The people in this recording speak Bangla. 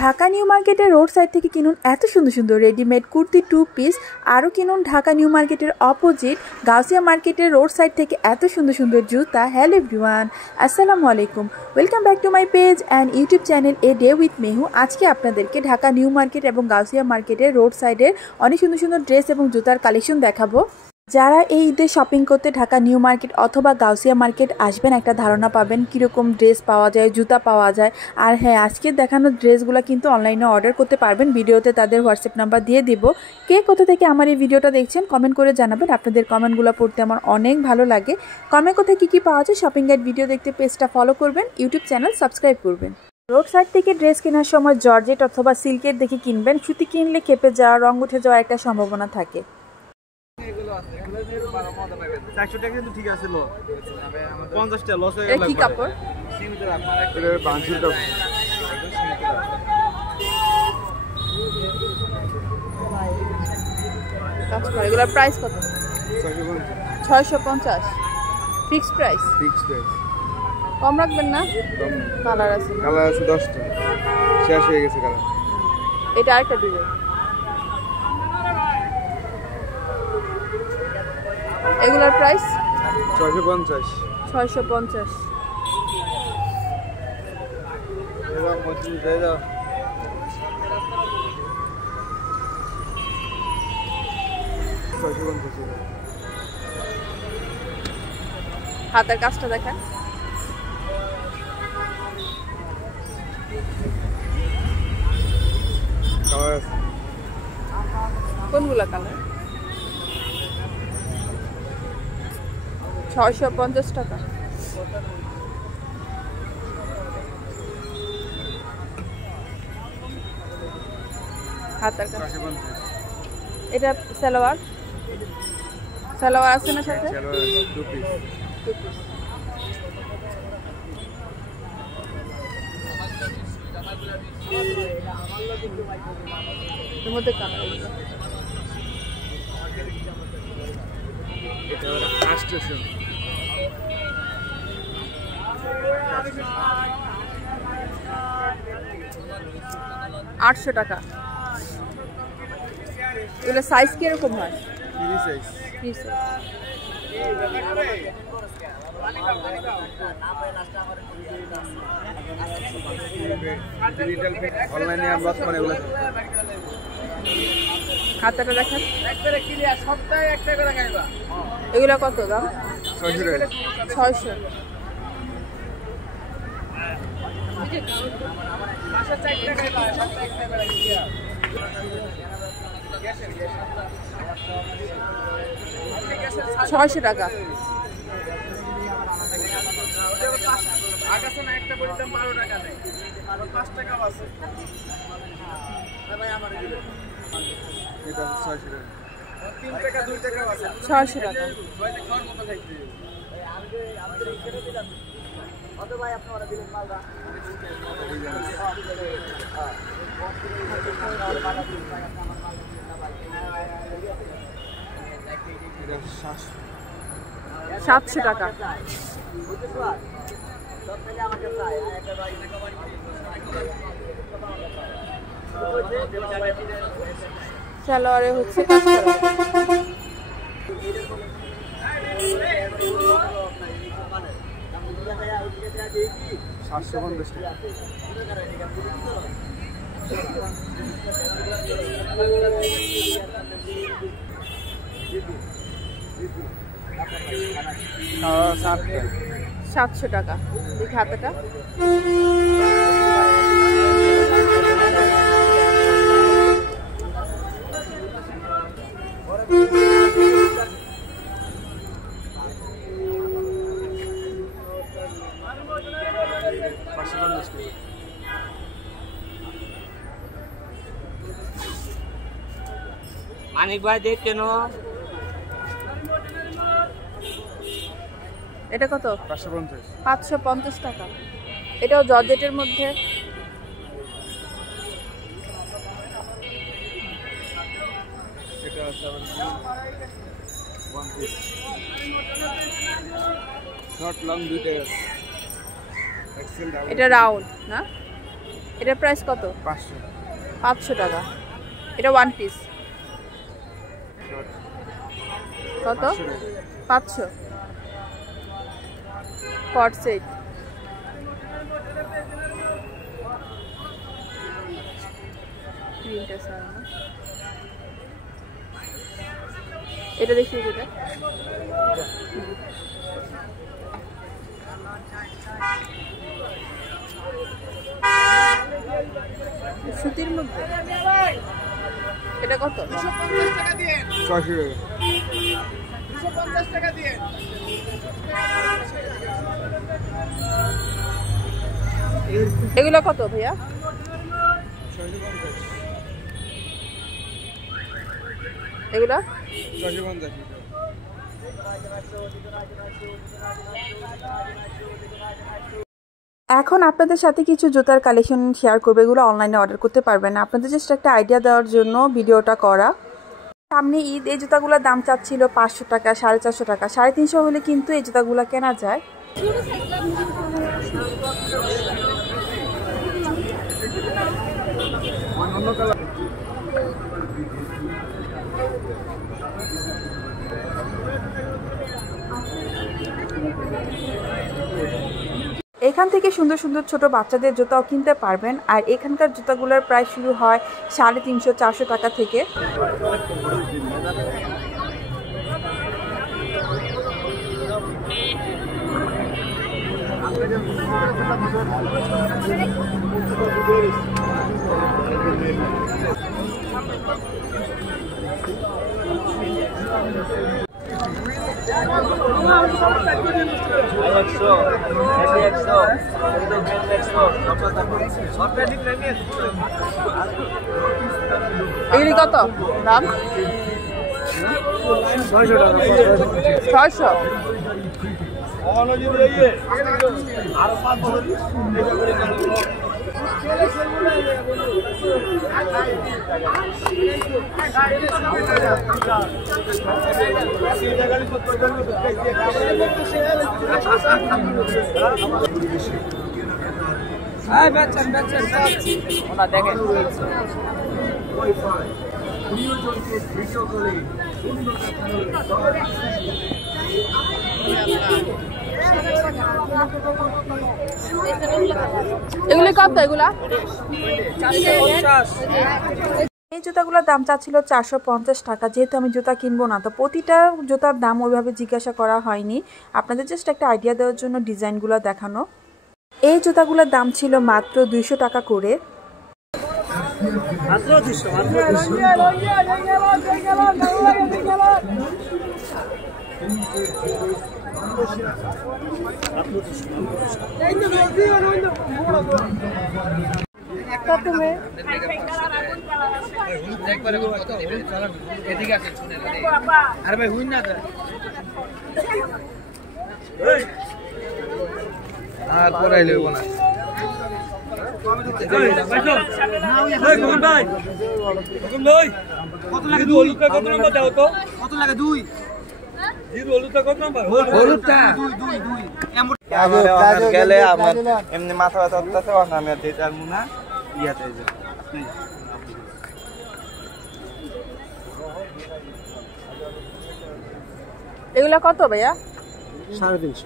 ঢাকা নিউ মার্কেটের রোড সাইড থেকে কিনুন এত সুন্দর সুন্দর রেডিমেড কুর্তি 2 পিস। আরও কিনুন ঢাকা নিউ মার্কেটের অপোজিট গাউসিয়া মার্কেটের রোড সাইড থেকে এত সুন্দর সুন্দর জুতা। হ্যালো এভরিওয়ান, আসসালামু আলাইকুম, welcome back to my page and YouTube channel a day with Mehu. আজকে আপনাদেরকে ঢাকা নিউ মার্কেট এবং গাউসিয়া মার্কেটের রোড সাইডের অনেক সুন্দর সুন্দর ড্রেস এবং জুতার কালেকশন দেখাবো। যারা এই ঈদে শপিং করতে ঢাকা নিউ মার্কেট অথবা গাউসিয়া মার্কেট আসবেন, একটা ধারণা পাবেন কীরকম ড্রেস পাওয়া যায়, জুতা পাওয়া যায়। আর হ্যাঁ, আজকে দেখানো ড্রেসগুলো কিন্তু অনলাইনে অর্ডার করতে পারবেন। ভিডিওতে তাদের হোয়াটসঅ্যাপ নাম্বার দিয়ে দিব। কে কোথা থেকে আমার এই ভিডিওটা দেখছেন কমেন্ট করে জানাবেন। আপনাদের কমেন্টগুলো পড়তে আমার অনেক ভালো লাগে। কমেন্ট কোথায় কী পাওয়া যায় শপিং গাইড ভিডিও দেখতে পেজটা ফলো করবেন, ইউটিউব চ্যানেল সাবস্ক্রাইব করবেন। রোড সাইড থেকে ড্রেস কেনার সময় জর্জেট অথবা সিল্কের দেখে কিনবেন। সুতি কিনলে কেঁপে যাওয়া, রং উঠে যাওয়ার একটা সম্ভাবনা থাকে। এগুলোর প্রাইস কত? 650 ফিক্সড প্রাইস। কম রাখবেন না? কালার আছে 10টা, শেষ হয়ে গেছে কালার। এটা আরেকটা ডিজাইন। এগুলোর প্রাইস 650। 650। হাতের কাজটা দেখেন। কোনগুলা কালার? 650 টাকা। হাতের কাজ। এটা সালোয়ার আছে না সাথে? Two piece. এর মধ্যে কালার এটা 800 টাকা। এগুলো সাইজ কিরকম হয়? Free size. হাতাটা দেখেন। এগুলো কত দাম? 600। $600 টাকা। $700 টাকা। সালোয়ারে হচ্ছে 750 টাকা। $700 টাকা। দেখি হাতাটা। মানিক ভাই দেখ কেন? এটা কত? 550। 550 টাকা। এটাও জর্জেটের মধ্যে। এটা 1 পিস। শর্ট লং দুইটাই আছে। এটা রাউন্ড না? এটার প্রাইস কত? 500 500 টাকা। এটা ওয়ান পিস কত? 500 কট সেট। এটা দেখি যেটা সুতির মধ্যে। এটা কত? 250 টাকা দিয়ে। এগুলো কত ভাইয়া? 650। এগুলো 650। এখন আপনাদের সাথে কিছু জুতার কালেকশন শেয়ার করবে, এগুলো অনলাইনে অর্ডার করতে পারবেন। আপনাদের জাস্ট একটা আইডিয়া দেওয়ার জন্য ভিডিওটা করা। সামনে ঈদ, এই জুতাগুলোর দাম চাচ্ছিল 500 টাকা, 450 টাকা, 350 হলে কিন্তু এই জুতাগুলো কেনা যায়। এখান থেকে সুন্দর সুন্দর ছোট বাচ্চাদের জুতাও কিনতে পারবেন। আর এখানকার জুতাগুলোর প্রাইস শুরু হয় 350-400 টাকা থেকে। এগুলি কত দাম? 600 টাকা। 600। দেখেন এগুলো কত? এগুলা এই জুতাগুলোর দাম চাচ্ছিল 450 টাকা। যেহেতু আমি জুতা কিনবো না, তো প্রতিটা জুতার দাম ওইভাবে জিজ্ঞাসা করা হয়নি, আপনাদের জাস্ট একটা আইডিয়া দেওয়ার জন্য ডিজাইনগুলো দেখানো। এই জুতাগুলোর দাম ছিল মাত্র 200 টাকা করে। আর পড়াইলে হইব না। কত লাগে? 2 কত নাম্বার দাও তো? কত লাগে? 2 হলুদটা কত নাম্বার? হলুদটা 2 গেলে আমার এমনি মাথা ব্যথা হচ্ছে, আমি আর দিতে পারবো না। ইয়াতে এগুলা কত ভাইয়া? 350।